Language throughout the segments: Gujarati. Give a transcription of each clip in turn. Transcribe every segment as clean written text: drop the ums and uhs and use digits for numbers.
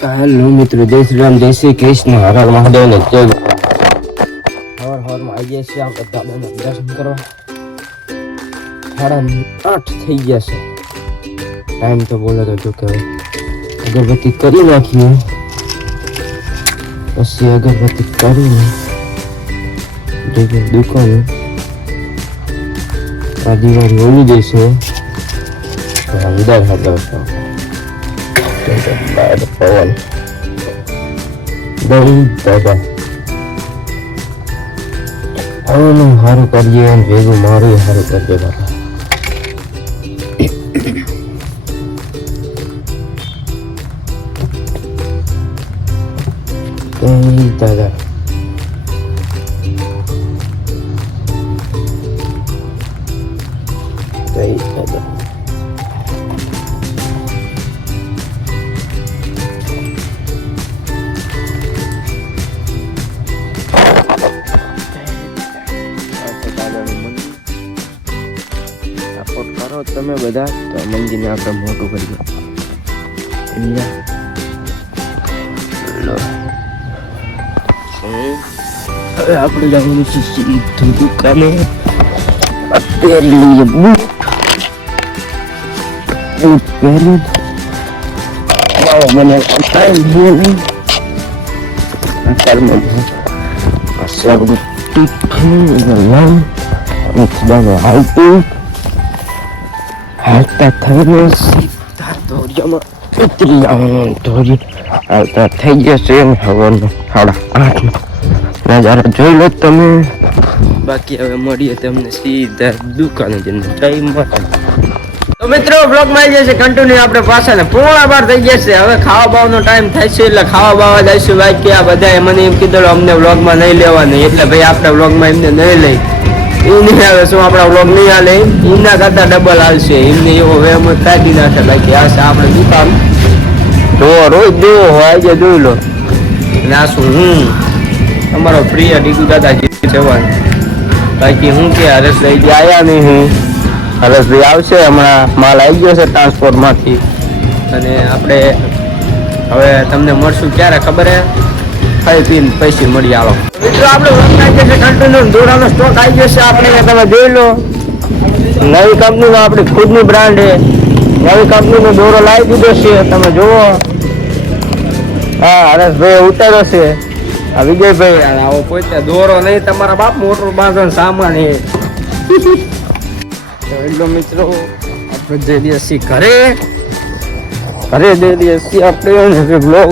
હેલો મિત્રો, જય શ્રી રામ, જય શ્રી કૃષ્ણ, હર હર મહાદેવ ને જય હર હરમાં આવી ગયા છીએ આપણે દાદાના દર્શન કરવા. 8:30 થઈ ગયા છે. ટાઈમ તો બોલે તો જો કે અગરબત્તી કરી નાખીએ, પછી અગરબત્તી કરીને દુકાને આ દિવાળી ઓલી જશે અંદર હતો પવન બહુ દાદા હવે સારું કરીએ અને ભેગું મારું સારું કરજે બાપા. દાદા દાદા કરો તમે બધા તો મંદિરને આપણે મોટું કરીએ. હવે આપણે જવાનું છે સીધું દુકાને. પહેરી લઈએ બૂટ પહેરી મને ટાઈમ નહીં અત્યારમાં હાલતું હાલતા થઈને સીધા દોરિયામાં ઉતરી આવવાનું. દોરી આવતા થઈ જશે સવારનું 8:30 નજારા જોઈ લો તમે. બાકી હવે મળીએ તમને સીધા દુકાને જઈને. તો મિત્રો બ્લોગમાં આવી જશે કન્ટિન્યુ આપણે પાછા ને 11:30 થઈ જશે. હવે ખાવા બાવાનો ટાઈમ થાય છે એટલે ખાવા બાવા જઈશું. બાકી આ બધા મને એમ કીધું અમને બ્લોગમાં નહીં લેવાનું, એટલે ભાઈ આપણે બ્લોગમાં એમને નહીં લઈ એ નહીં આવે. શું આપણા બ્લોગ નહીં હાલે, એમના કરતા ડબલ હાલશે. એમને એવો વેમ કાઢી નાખે. બાકી આ છે આપણે દુકાન જોવો, રોજ જોવો આજે જોઈ લો. અને આ શું હું અમારો પ્રિય ડીકુ દાદાજી જવાન. બાકી હું કે હરેશભાઈ આવ્યા નહીં. હું હરેશભાઈ આવશે હમણાં, માલ આવી ગયો છે ટ્રાન્સપોર્ટમાંથી. અને આપણે હવે તમને મળશું ક્યારે ખબર હે, ખાઈ પીને પૈસા મળી આવો. મિત્રો આપણે કન્ટિન્યુ દોરાનો સ્ટોક આવી જશે. આપણે તમે જોઈ લો, નવી કંપનીનો આપણી ખુદની બ્રાન્ડ છે. નવી કંપનીનો દોરો લાવી દીધો છે તમે જુઓ. હા હરેશભાઈ ઉતાર્યો છે. આ વિજયભાઈ આવો પોતે દોરો નહીં, તમારા બાપ મોટર બાંધવાનો સામાન છે. એટલો મિત્રો આપણે જઈ દઈએ છીએ ઘરે જઈ દઈએ છીએ આપણે બ્લોગ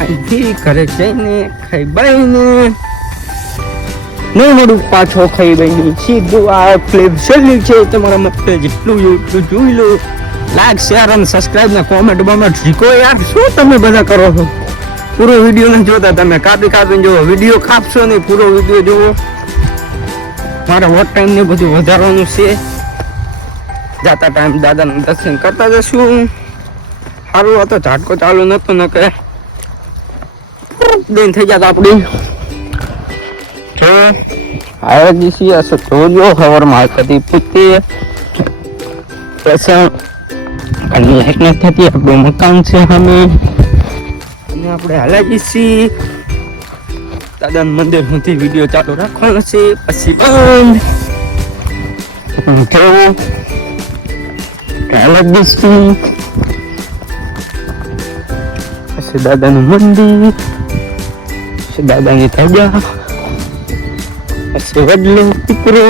અહીંથી ઘરે જઈને ખાઈ બાઈને નહીં મળું પાછો ખાઈ બાઈને સીધું આ ફ્લિપ સેલિંગ છે. તમારા મતે જેટલું એટલું જોઈ લો. લાઈક શેર અને સબસ્ક્રાઇબ ને કોમેન્ટ બોમેન્ટ શીખો યાર. શું તમે બધા કરો છો? પૂરો વિડીયો નથી જોતા તમે, કાપીને જોવો. વિડીયો કાપશો નહીં, પૂરો વિડીયો જોવો. મારા વોટ ટાઈમ ને બધું વધારવાનું છે. જાતા ટાઈમ દાદાનું દર્શન કરતા જશું. સારું હતો, ઝાટકો ચાલુ નતો ન કે બેન થઈ જતા આપણી. આવે જીસી હશે જોજો. સવારમાં કદી પૂછતી લાઈટ નથી થતી. આપણું મકાન છે સામે અને આપણે હાલા જીસી દાદાનું મંદિર સુધી વિડીયો ચાલુ રાખવાનો છે. પછી બંધ પછી દાદાનું મંદિર, પછી દાદાની ધજા, પછી વડલો પીપરો.